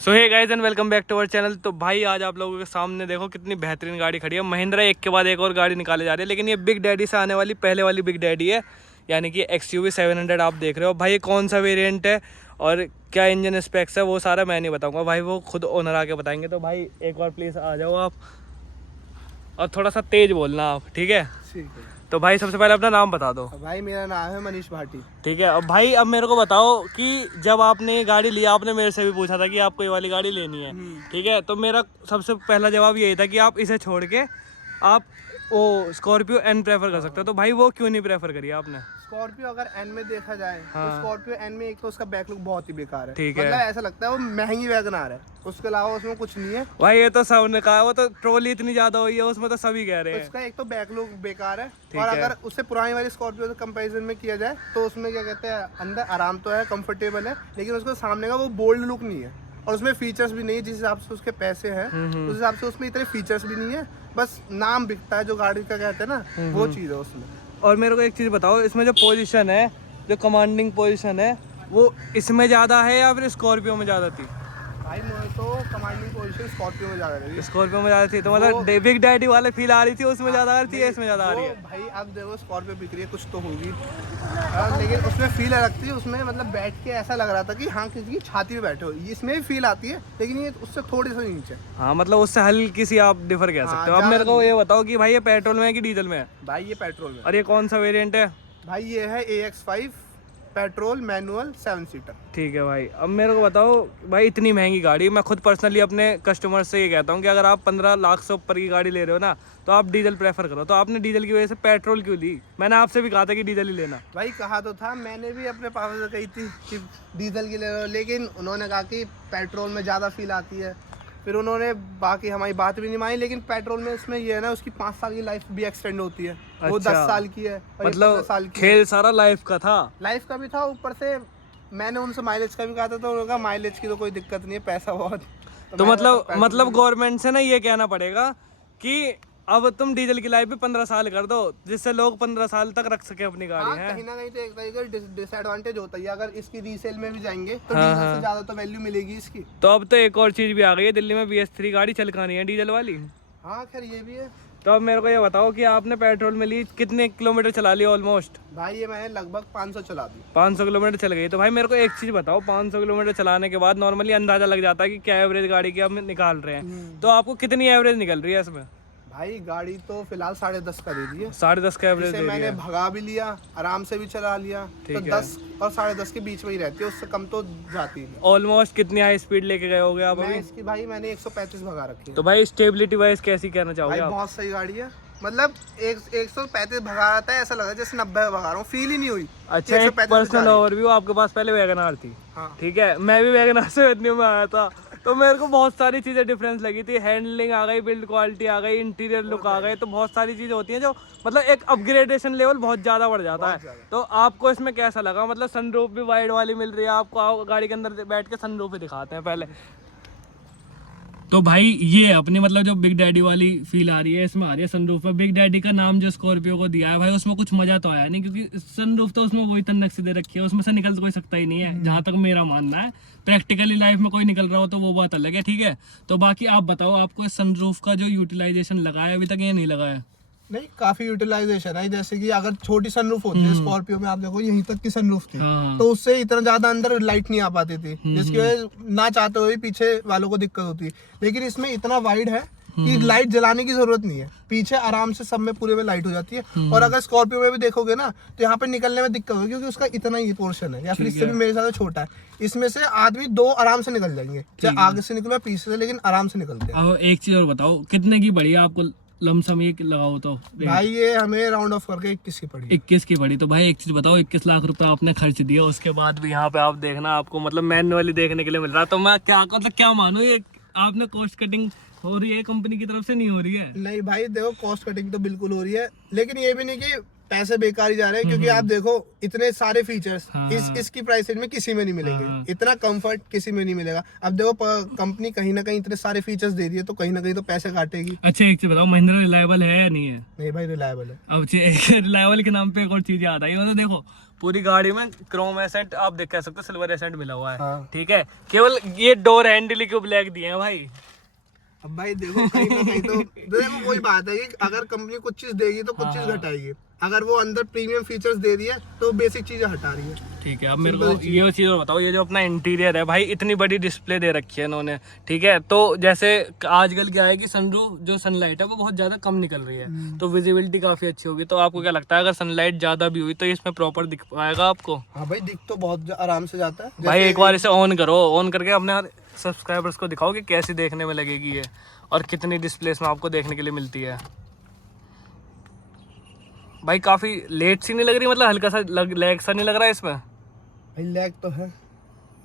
So hey guys and welcome back to our channel. तो भाई आज आप लोगों के सामने देखो कितनी बेहतरीन गाड़ी खड़ी है। महिंद्रा एक के बाद एक और गाड़ी निकाले जा रही है, लेकिन ये बिग डैडी से आने वाली पहले वाली बिग डैडी है, यानी कि XUV 700 आप देख रहे हो। भाई ये कौन सा वेरिएंट है और क्या इंजन स्पेक्स है वो सारा मैं नहीं बताऊंगा, भाई वो खुद ओनर आके बताएंगे। तो भाई एक बार प्लीज़ आ जाओ आप, और थोड़ा सा तेज बोलना आप, ठीक है? ठीक है तो भाई सबसे पहले अपना नाम बता दो। भाई, मेरा नाम है मनीष भाटी। ठीक है। अब भाई अब मेरे को बताओ कि जब आपने ये गाड़ी लिया, आपने मेरे से भी पूछा था कि आपको ये वाली गाड़ी लेनी है, ठीक है? तो मेरा सबसे पहला जवाब यही था कि आप इसे छोड़ के आप वो स्कॉर्पियो एन प्रेफर कर सकते हो। तो भाई वो क्यों नहीं प्रेफर करी आपने? स्कॉर्पियो अगर एन में देखा जाए तो स्कॉर्पियो एन में एक तो उसका बैक लुक बहुत ही बेकार है। ठीक है। मतलब ऐसा लगता है वो महंगी वैगनआर है, उसके अलावा उसमें कुछ नहीं है। भाई ये तो सबने कहा, वो तो ट्रोली इतनी ज्यादा हुई है उसमें, तो सभी कह रहे हैं। उसका एक तो बैक लुक बेकार है, और अगर उससे पुरानी वाली स्कॉर्पियो से कंपैरिजन में किया जाए तो उसमें क्या कहते हैं, अंदर आराम तो है, कंफर्टेबल है, लेकिन उसके सामने का वो बोल्ड लुक नहीं है, और उसमें फीचर्स भी नहीं है। जिस हिसाब से उसके पैसे हैं उस हिसाब से उसमें इतने फीचर्स भी नहीं है, बस नाम बिकता है जो गाड़ी का कहते हैं ना, वो चीज़ है उसमें। और मेरे को एक चीज़ बताओ, इसमें जो पोजीशन है, जो कमांडिंग पोजीशन है, वो इसमें ज़्यादा है या फिर स्कॉर्पियो में ज़्यादा थी? भाई मुझे तो कमांडिंग पोजीशन स्कॉर्पियो में ज़्यादा लगी। स्कॉर्पियो में ज़्यादा थी, तो मतलब बिग डैडी वाले फील आ रही थी उसमें ज़्यादा आ रही थी या इसमें ज़्यादा आ रही है? भाई अब देखो स्कॉर्पियो बिक रही है, कुछ तो होगी, लेकिन उसमें फील अलग थी। उसमें मतलब बैठ के ऐसा लग रहा था कि हाँ किसी की छाती पे बैठे हो, इसमें भी फील आती है, लेकिन ये उससे थोड़ी सी नीचे। हाँ मतलब उससे हल्की सी आप डिफर कह सकते हो। अब मेरे को ये बताओ कि भाई ये पेट्रोल में है कि डीजल में है? भाई ये पेट्रोल में। और ये कौन सा वेरिएंट है? भाई ये है AX5 पेट्रोल मैनुअल 7 सीटर। ठीक है भाई। अब मेरे को बताओ भाई, इतनी महंगी गाड़ी, मैं खुद पर्सनली अपने कस्टमर से ये कहता हूँ कि अगर आप 15 लाख से ऊपर की गाड़ी ले रहे हो ना, तो आप डीजल प्रेफर करो। तो आपने डीजल की वजह से पेट्रोल क्यों ली? मैंने आपसे भी कहा था कि डीजल ही लेना। भाई कहा तो था, मैंने भी अपने पापा से कही थी कि डीजल की ले लो, लेकिन उन्होंने कहा कि पेट्रोल में ज़्यादा फील आती है। फिर उन्होंने बाकी हमारी बात भी नहीं मानी, लेकिन पेट्रोल में इसमें ये है ना, उसकी 5 साल की लाइफ भी एक्सटेंड होती है। वो 10 साल की है, मतलब 15 साल की खेल सारा लाइफ का था। लाइफ का भी था। ऊपर से मैंने उनसे माइलेज का भी कहा था, तो उन्होंने कहा माइलेज की तो कोई दिक्कत नहीं है, पैसा बहुत। तो मतलब गवर्नमेंट से ना ये कहना पड़ेगा कि अब तुम डीजल की लाइफ भी 15 साल कर दो, जिससे लोग 15 साल तक रख सके अपनी गाड़ी। है कहीं ना कहीं तो एक तरीके डिसएडवांटेज होता है। अगर इसकी रीसेल में भी जाएंगे तो डीजल से ज्यादा तो वैल्यू मिलेगी इसकी। तो अब तो एक और चीज भी आ गई है, दिल्ली में BS3 गाड़ी चलकानी है डीजल वाली। हाँ खैर ये भी है। तो अब मेरे को ये बताओ कि आपने पेट्रोल में ली, कितने किलोमीटर चला लिया ऑलमोस्ट? भाई ये मैंने लगभग 500 चला दी। 500 किलोमीटर चल गई। तो भाई मेरे को एक चीज़ बताओ, 500 किलोमीटर चलाने के बाद नॉर्मली अंदाजा लग जाता है कि क्या एवरेज गाड़ी की हम निकाल रहे हैं। तो आपको कितनी एवरेज निकल रही है इसमें? भाई गाड़ी तो फिलहाल 10.5 का दे दी है। 10.5 का एवरेज दे रही मैंने है। भगा भी लिया, आराम से भी चला लिया, तो 10 और 10.5 के बीच में ही रहती है, उससे कम तो जाती है। ऑलमोस्ट कितनी हाई स्पीड लेके गए होगे आप अभी? इसकी भाई मैंने 135 भगा रखी है। तो भाई स्टेबिलिटी वाइज कैसी कहना चाहोगे भाई आप? बहुत सही गाड़ी है। मतलब 135 भगा रहा था, ऐसा लगा जैसे 90 भगा रहा हूँ, फील ही नहीं हुई। अच्छा, एक पर्सनल ओवरव्यू, आपके पास पहले वैगनआर थी। हाँ। ठीक है, मैं भी वैगनआर से इतनी में आया था, तो मेरे को बहुत सारी चीज़ें डिफरेंस लगी थी। हैंडलिंग आ गई, बिल्ड क्वालिटी आ गई, इंटीरियर लुक आ गए, तो बहुत सारी चीज़ें होती हैं जो मतलब एक अपग्रेडेशन लेवल बहुत ज़्यादा बढ़ जाता है। तो आपको इसमें कैसा लगा? मतलब सनरूफ भी वाइड वाली मिल रही है आपको, आओ गाड़ी के अंदर बैठ के सनरूफ ही दिखाते हैं पहले। तो भाई ये अपनी मतलब जो बिग डैडी वाली फील आ रही है इसमें आ रही है सनरूफ में। बिग डैडी का नाम जो स्कॉर्पियो को दिया है भाई, उसमें कुछ मजा तो आया नहीं, क्योंकि सनरूफ तो उसमें वही तन्नक से दे रखी है, उसमें से निकल तो कोई सकता ही नहीं है, जहां तक मेरा मानना है। प्रैक्टिकली लाइफ में कोई निकल रहा हो तो वो बात अलग है, ठीक है? तो बाकी आप बताओ, आपको सनरूफ का जो यूटिलाइजेशन लगा है अभी तक, ये नहीं लगा है? नहीं, काफी यूटिलाइजेशन है। जैसे कि अगर छोटी सनरूफ होती है स्कॉर्पियो में, आप देखो यहीं तक की सनरूफ थी, तो उससे इतना ज्यादा अंदर लाइट नहीं आ पाती थी, जिसकी वजह ना चाहते हुए पीछे वालों को दिक्कत होती है। लेकिन इसमें इतना वाइड है कि लाइट जलाने की जरूरत नहीं है, पीछे आराम से सब में पूरे में लाइट हो जाती है। और अगर स्कॉर्पियो में भी देखोगे ना, तो यहाँ पे निकलने में दिक्कत होगी, क्योंकि उसका इतना ही पोर्शन है, या फिर इससे भी मेरे हिसाब से छोटा है। इसमें से आदमी 2 आराम से निकल जाएंगे, चाहे आगे से निकलो या पीछे से, लेकिन आराम से निकलते हैं। अब एक चीज और बताओ, कितने की पड़ी आपको लमसम ये लगाओ तो? भाई ये हमें राउंड ऑफ करके 21 की पड़ी। 21 की पड़ी। तो भाई एक चीज बताओ, 21 लाख रुपए आपने खर्च दिया, उसके बाद भी यहाँ पे आप देखना आपको मतलब मैनुअली देखने के लिए मिल रहा है। तो मैं क्या मतलब क्या मानूं, ये आपने कॉस्ट कटिंग हो रही है कंपनी की तरफ से, नहीं हो रही है? नहीं भाई देखो, कॉस्ट कटिंग तो बिल्कुल हो रही है, लेकिन ये भी नहीं कि पैसे बेकार ही जा रहे हैं, क्योंकि आप देखो इतने सारे फीचर्स इसकी प्राइस रेंज में किसी में नहीं मिलेंगे, इतना कंफर्ट किसी में नहीं मिलेगा। अब देखो कंपनी कहीं ना कहीं इतने सारे फीचर्स दे रही है, तो कहीं ना कहीं तो पैसे काटेगी। अच्छा एक चीज बताओ, महिंद्रा रिलायबल है या नहीं है? नहीं भाई, रिलायबल है। अब रिलायबल के नाम पे एक और चीज याद आई, मतलब देखो पूरी गाड़ी में क्रोम एसेंट आप देख कह सकते हो, सिल्वर एसेंट मिला हुआ है। हाँ। ठीक है, केवल ये डोर हैंडल के ब्लैक दिए हैं भाई। अब भाई देखो कहीं ना कहीं तो देखो वही बात है कि अगर कंपनी कुछ चीज देगी तो कुछ चीज घटाएगी। अगर वो अंदर प्रीमियम फीचर्स दे रही है तो बेसिक चीजें हटा रही है। ठीक है, अब मेरे को ये चीज और बताओ, ये जो अपना इंटीरियर है भाई, इतनी बड़ी डिस्प्ले दे रखी है इन्होंने। ठीक है, तो जैसे आजकल क्या है कि सनरूफ जो सनलाइट है वो बहुत ज्यादा कम निकल रही है, तो विजिबिलिटी काफी अच्छी होगी। तो आपको क्या लगता है, अगर सनलाइट ज्यादा भी हुई तो इसमें प्रॉपर दिख पाएगा आपको? हाँ भाई, दिख तो बहुत आराम से जाता है। भाई एक बार इसे ऑन करो, ऑन करके अपने सब्सक्राइबर्स को दिखाओ कि कैसी देखने में लगेगी ये, और कितनी डिस्प्ले इसमें आपको देखने के लिए मिलती है। भाई काफी लेट सी नहीं लग रही, मतलब हल्का सा लैग सा नहीं लग रहा है इसमें? भाई लैग तो है,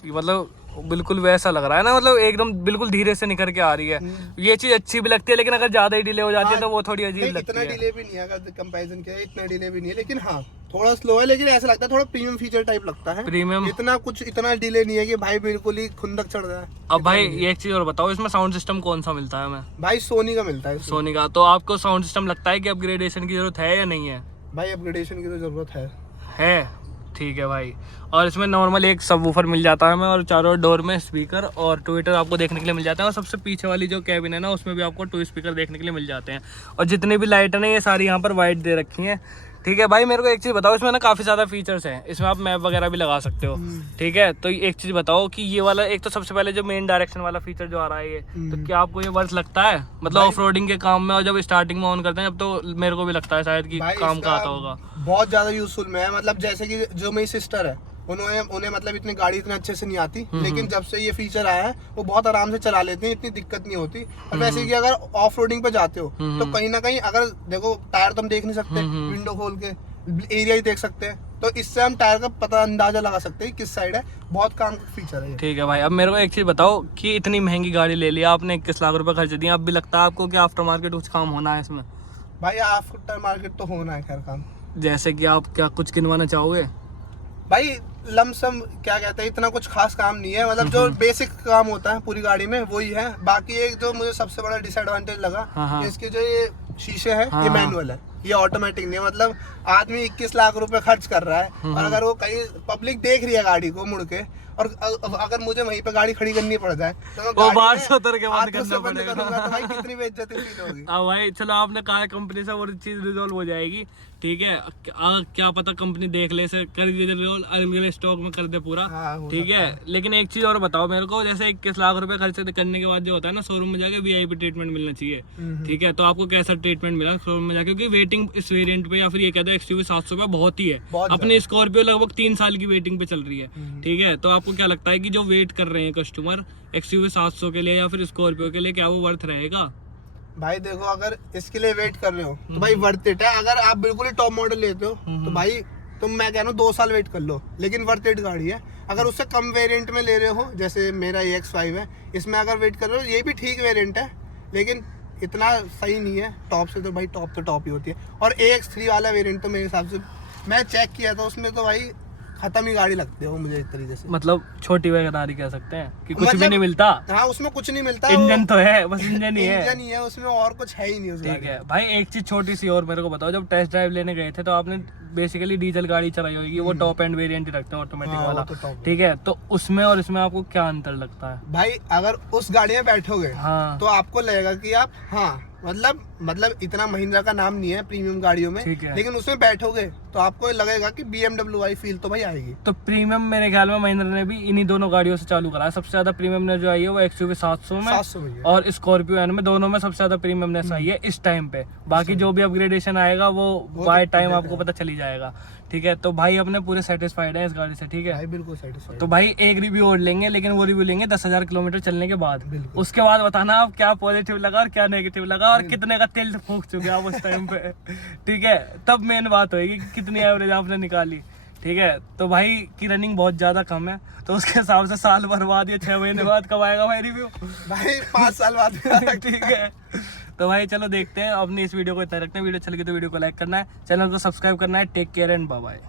मतलब बिल्कुल वैसा लग रहा है ना, मतलब एकदम बिल्कुल धीरे से निकल के आ रही है। ये चीज अच्छी भी लगती है, लेकिन अगर ज्यादा ही डिले हो जाती है तो वो थोड़ी अजीब लगती इतना है। डिले भी नहीं है, अगर कंपैरिजन किया इतना डिले भी नहीं है, लेकिन हाँ थोड़ा स्लो है, लेकिन ऐसा लगता है थोड़ा प्रीमियम फीचर टाइप लगता है। प्रीमियम इतना डिले नहीं है कि भाई बिल्कुल ही खुंदक चढ़ रहा है। अब भाई ये एक चीज और बताओ, इसमें साउंड सिस्टम कौन सा मिलता है हमें? भाई सोनी का मिलता है। सोनी का। तो आपको साउंड सिस्टम लगता है कि अपग्रेडेशन की जरूरत है या नहीं है? भाई अपग्रेडेशन की तो जरूरत है। ठीक है भाई, और इसमें नॉर्मल एक सबवूफर मिल जाता है हमें, और चारों डोर में स्पीकर और ट्विटर आपको देखने के लिए मिल जाता है, और सबसे पीछे वाली जो कैबिन है ना उसमें भी आपको 2 स्पीकर देखने के लिए मिल जाते हैं। और जितनी भी लाइट है ना ये सारी यहाँ पर वाइट दे रखी हैं। ठीक है भाई, मेरे को एक चीज़ बताओ, इसमें ना काफ़ी ज़्यादा फीचर्स हैं, इसमें आप मैप वगैरह भी लगा सकते हो। ठीक है, तो एक चीज़ बताओ कि ये वाला, एक तो सबसे पहले जो मेन डायरेक्शन वाला फीचर जो आ रहा है ये, तो क्या आपको ये वर्थ लगता है, मतलब ऑफ रोडिंग के काम में? और जब स्टार्टिंग में ऑन करते हैं अब तो मेरे को भी लगता है शायद कि काम का आता होगा। बहुत ज्यादा यूजफुल में है, मतलब जैसे कि जो मेरी सिस्टर है उन्हें मतलब इतनी गाड़ी इतने अच्छे से नहीं आती, लेकिन जब से ये फीचर आया है वो बहुत आराम से चला लेते हैं, इतनी दिक्कत नहीं होती। और वैसे कि अगर ऑफ रोडिंग पे जाते हो तो कहीं ना कहीं, अगर देखो टायर तो हम देख नहीं सकते, विंडो खोल के एरिया ही देख सकते हैं, तो इससे हम टायर का पता अंदाजा लगा सकते हैं किस साइड है। बहुत काम का फीचर है ये। ठीक है भाई, अब मेरे को एक चीज बताओ कि इतनी महंगी गाड़ी ले लिया आपने, 21 लाख रुपए खर्च दिए, अब भी लगता है आपको कि आफ्टर मार्केट कुछ काम होना है इसमें? भाई आफ्टर मार्केट तो होना है खैर काम। जैसे कि आप क्या कुछ गिनवाना चाहोगे? भाई लमसम क्या कहते हैं, इतना कुछ खास काम नहीं है, मतलब जो बेसिक काम होता है पूरी गाड़ी में वही है। बाकी एक जो मुझे सबसे बड़ा डिसएडवांटेज लगा, इसके जो ये शीशे हैं ये मैनुअल है, ये ऑटोमेटिक नहीं है। मतलब आदमी 21 लाख रुपए खर्च कर रहा है, और अगर वो कहीं पब्लिक देख रही है गाड़ी को मुड़ के, और अगर मुझे वहीं पे गाड़ी खड़ी करनी पड़ जाए तो वो बाहर से उतर के बंद करना पड़ेगा, तो भाई कितनी बेइज्जती फील होगी। अब भाई चलो, आपने कहा कंपनी से वो चीज रिजॉल्व हो जाएगी। ठीक है, क्या पता कंपनी देख ले से कर दे, स्टॉक में कर दे पूरा। ठीक है, लेकिन एक चीज और बताओ मेरे को, जैसे 21 लाख रुपए खर्च करने के बाद जो होता है ना, शोरूम में जाके VIP ट्रीटमेंट मिलना चाहिए। ठीक है, तो आपको कैसा ट्रीटमेंट मिला शोरूम में जाके? क्योंकि वेटिंग इस वेरिएंट पे, या फिर ये कहते हैं XUV 700 पे बहुत ही है, अपनी स्कॉर्पियो लगभग 3 साल की वेटिंग पे चल रही है। ठीक है, तो आपको क्या लगता है कि जो वेट कर रहे हैं कस्टमर XUV 700 के लिए या फिर स्कॉर्पियो के लिए, क्या वो वर्थ रहेगा? भाई देखो, अगर इसके लिए वेट कर रहे हो तो भाई वर्थ इट है। अगर आप बिल्कुल ही टॉप मॉडल लेते हो तो भाई तुम, मैं कह रहा हूँ 2 साल वेट कर लो, लेकिन वर्थ इट गाड़ी है। अगर उससे कम वेरिएंट में ले रहे हो, जैसे मेरा EX5 है, इसमें अगर वेट कर रहे हो, ये भी ठीक वेरिएंट है, लेकिन इतना सही नहीं है। टॉप से तो भाई टॉप तो टॉप ही होती है। और AX3 वाला वेरिएंट तो मेरे हिसाब से, मैं चेक किया था उसमें तो भाई खत्म ही गाड़ी लगती है वो मुझे एक तरीके से। मतलब छोटी वैगनारी कह सकते हैं कि कुछ भी नहीं मिलता। हाँ, उसमें कुछ नहीं मिलता, इंजन तो है, बस इंजन ही है। इंजन ही है उसमें, और कुछ है ही नहीं उस ठीक है भाई, एक चीज छोटी सी और मेरे को बताओ, जब टेस्ट ड्राइव लेने गए थे तो आपने बेसिकली डीजल गाड़ी चलाई होगी, वो टॉप एंड वेरिएंट ही रखते हैं, ऑटोमेटिक वाला। ठीक है, तो उसमें और इसमें आपको क्या अंतर लगता है? भाई अगर उस गाड़ी में बैठोगे तो आपको लगेगा कि आप, हाँ मतलब इतना महिंद्रा का नाम नहीं है प्रीमियम गाड़ियों में, लेकिन उसमें बैठोगे तो आपको लगेगा कि BMW वाली फील तो भाई आएगी। तो प्रीमियम मेरे ख्याल में महिंद्रा ने भी इन्हीं दोनों गाड़ियों से चालू करा है। सबसे ज्यादा प्रीमियम ने जो आई है वो XUV 700 में और स्कॉर्पियो एन में, दोनों में सबसे ज्यादा प्रीमियमनेस आई है इस टाइम पे। बाकी जो भी अपग्रेडेशन आएगा वो बाय टाइम आपको पता चली जाएगा। ठीक है, तो भाई अपने पूरे सेटिस्फाइड है इस गाड़ी से? ठीक है भाई, बिल्कुल सेटिस्फाइड। तो भाई एक रिव्यू और लेंगे, लेकिन वो रिव्यू लेंगे 10,000 किलोमीटर चलने के बाद। उसके बाद बताना आप क्या पॉजिटिव लगा और क्या नेगेटिव लगा, और कितने का तेल फूंक चुके आप उस टाइम पे। ठीक है, तब मेन बात होगी कि कितनी एवरेज आपने निकाली। ठीक है, तो भाई की रनिंग बहुत ज्यादा कम है, तो उसके हिसाब से साल भर बाद या 6 महीने बाद कब आएगा भाई रिव्यू? भाई 5 साल बाद। ठीक है, तो भाई चलो देखते हैं, अपनी इस वीडियो को इतना रखते हैं। वीडियो अच्छी लगी तो वीडियो को लाइक करना है, चैनल को सब्सक्राइब करना है। Take care and bye bye.